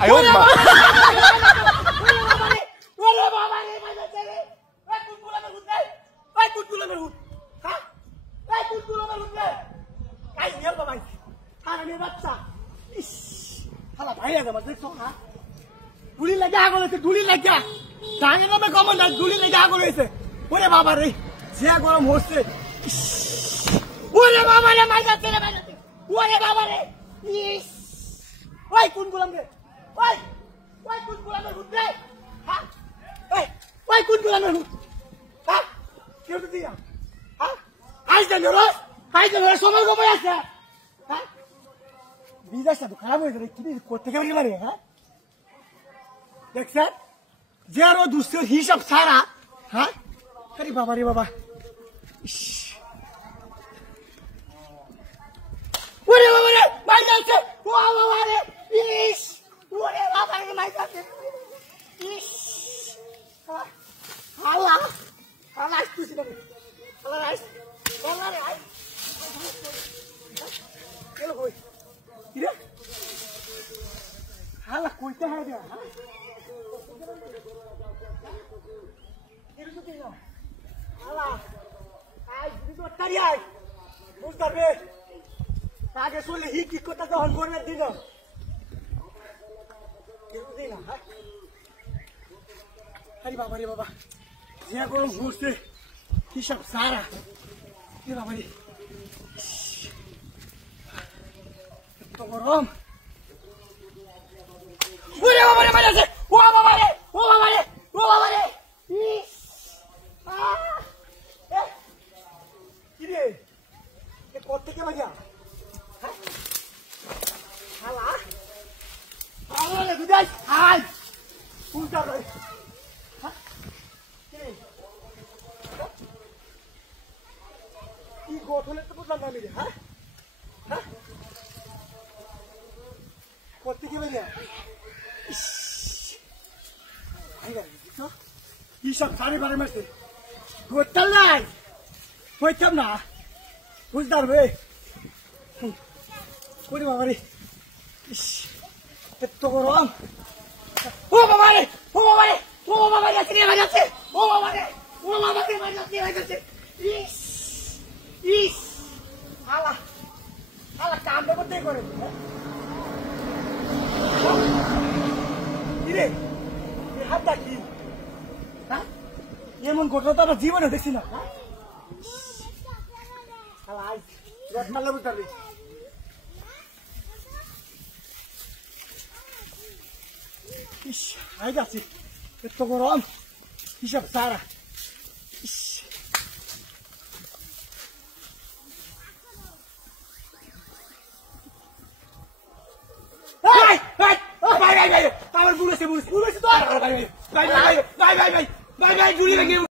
哎呦我的妈！গুলি লাগে আগুন হয়েছে, গুলি লাগে ডাঙের নামে কমান্ডার গুলি লাগে আগুন হয়েছে। ওরে বাবা রে, যে গরম হচ্ছে। ওরে বাবা রে, মাইজাচ্ছে রে, মাইজাচ্ছে। ওরে বাবা রে, ইস ওই কোন গোলাম রে, ওই ওই কোন গোলামের হুদ রে, হ্যাঁ ওই কোন গোলামের হুদ, হ্যাঁ কেউ তো দিয়া, হ্যাঁ আইসেন রোজ আইসেন রোজ সময় গোপাই আছে, হ্যাঁ বিদেশটা তো খারাপ হয়েছে রে, কি করতে কেমন গেল রে, হ্যাঁ দেখছেন যে আরো দুষ্ট হিসাব ছাড়া, হ্যাঁ আরে বাবা রে বাবা, ওরে বাবা রে মাই যাচ্ছে, ও বাবা রে, ইস ওরে বাবা রে মাই যাচ্ছে, ইস হালা হালা আসতেছি না, হালা আইস হালা রে আইস কেলো কই কিরে হালা কইতে হয় রে, হ্যাঁ আগে শুনলে হি কি কথা যখন করবে দিন আরে বাবা রে বাবা, যে গরম ঘুরছে হিসাব সারা রে বাবা রে, এত গরম, ওরে বাবা রে মাইরাছে, ও বাবা রে, ও বাবা রে, ও বাবা রে, কি রে করতে কে বাজা, হালা হালা দুদাই হাই উল্টা রে, কি গঠলে তো বুঝলাম না আমি রে, হ্যাঁ হ্যাঁ করতে কে বাজা, হিসাব সাড়ে বারে মাসে করতাম নাই হইতাম না, বুঝতে পারবে করি বাবা রে, এত গরম, ও বাবা রে, ও বাবা রে, ও বাবা যাচ্ছে রে, যাচ্ছে, ও বাবা রে, ও বাবা রে, যাচ্ছে যাচ্ছে, ইস ইস হালা হালা কামটা করতে করে কি রে হাতটা কি, হ্যাঁ এমন ঘটনা তো আমার জীবনে দেখছি না, মারলে বুঝতে পারবি, ইস হাই যাচ্ছি এত গরম হিসাব সারা, ইস আমার বুড়েছে বুড়েছে বুড়েছে তো, ভাই ভাই ভাই ভাই ভাই ভাই ভাই ভাই ভাই ভাই